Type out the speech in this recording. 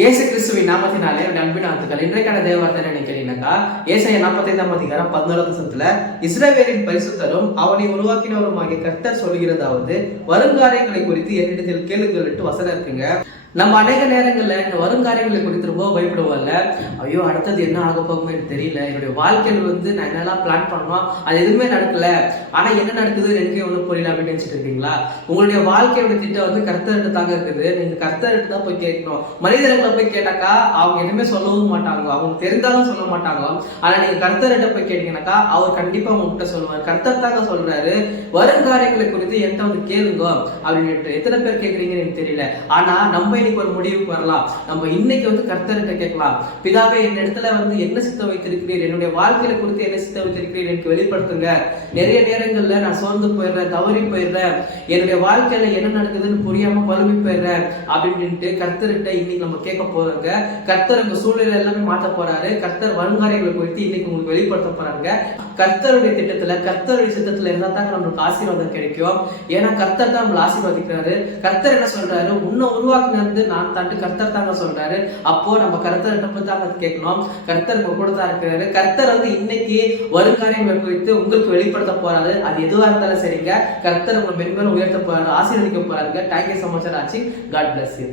இயேசு கிறிஸ்துவின் நாமத்தினாலே அன்பின் வாழ்த்துக்கள். இன்றைக்கான தேவவார்த்தை நினைக்கிறீங்கன்னாக்கா ஏசாயா 45 அதிகாரம் 11 வசனத்துல இஸ்ரவேலின் பரிசுத்தரும் அவனை உருவாக்கினவருமாகிய கர்த்தர் சொல்கிறதாவது, வருங்காரியங்களை குறித்து என்னிடத்தில் கேளுங்கள் வசனம் இருக்குங்க. நம்ம அநேக நேரங்கள்ல இந்த வருங்காரியங்களை குறித்து ரொம்ப பயப்படுவோம்ல. ஐயோ, அடுத்தது என்ன ஆக போகுமோ எனக்கு தெரியல, என்னுடைய வாழ்க்கையில் நான் என்னெல்லாம் பிளான் பண்ணோம் அது எதுவுமே நடக்கல, ஆனா என்ன நடக்குதுன்னு எனக்கே ஒன்றும் புரியல அப்படின்னு நினைச்சிட்டு இருக்கீங்களா? உங்களுடைய வாழ்க்கையோட திட்டம் கர்த்தர்கிட்ட தாங்க இருக்குது. நீங்க கர்த்தர்கிட்ட தான் போய் கேட்கணும். மனிதர்களை போய் கேட்டாக்கா அவங்க எதுவுமே சொல்லவும் மாட்டாங்க, அவங்க தெரிந்தாலும் சொல்ல மாட்டாங்க. ஆனா நீங்க கர்த்தர்கிட்ட போய் கேட்டீங்கன்னாக்கா அவர் கண்டிப்பா உங்ககிட்ட சொல்லுவார். கர்த்தர் தாங்க சொல்றாரு, வருங்காரியங்களை குறித்து என்கிட்ட கேளுங்க அப்படின்ட்டு. எத்தனை பேர் கேட்கறீங்கன்னு எனக்கு தெரியல. ஆனா நம்ம இன்னைக்கு ஒரு முடிவுக்கு வரலாம். நம்ம இன்னைக்கு கர்த்தர்கிட்ட கேட்கலாம், பிதாவே என் இடத்துல என்ன சித்தம் வைத்திருக்கிறீர், என்னுடைய வாழ்க்கையில குறித்து என்ன சித்தம் வைத்திருக்கிறீர் எனக்கு வெளிப்படுத்துங்க. நிறைய நேரங்கள்ல நான் சோர்ந்து போயிடுறேன், தவறி போயிடுறேன், என்னுடைய வாழ்க்கையில என்ன நடக்குதுன்னு புரியாம குழம்பி போயிடுறேன் அப்படின்ட்டு கர்த்தர்கிட்ட இன்னைக்கு நம்ம கேட்க போறோங்க. கர்த்தர் உங்க சூழ்நிலை எல்லாமே மாற்ற போறாரு. கர்த்தர் வருங்காரியங்களை குறித்து இன்னைக்கு உங்களுக்கு வெளிப்படுத்த போறாங்க. கர்த்தருடைய திட்டத்துல கர்த்தருடைய சித்தத்துல இருந்தா தான் நம்மளுக்கு ஆசீர்வாதம் கிடைக்கும். ஏன்னா கர்த்தர் தான் நம்மளை ஆசீர்வதிக்கிறாரு. கர்த்தர் என்ன சொல்றாரு, உன்னை உருவாக்குனது நான் தாண்டு கர்த்தர் தாங்க சொல்றாரு. அப்போ நம்ம கர்த்தர்கிட்ட போய் தாங்க கேட்கணும். கர்த்தர் கூட தான் இருக்கிறாரு. கர்த்தர் இன்னைக்கு வருங்காரியங்கள் குறித்து உங்களுக்கு வெளிப்படுத்த போறாரு. அது எதுவா இருந்தாலும் சரிங்க, கர்த்தர் உங்களை மென்மேலும் உயர்த்த போறாரு, ஆசீர்வதிக்க போறாருங்க. தேங்க்யூ சோ மச் ஆச்சு. God bless you.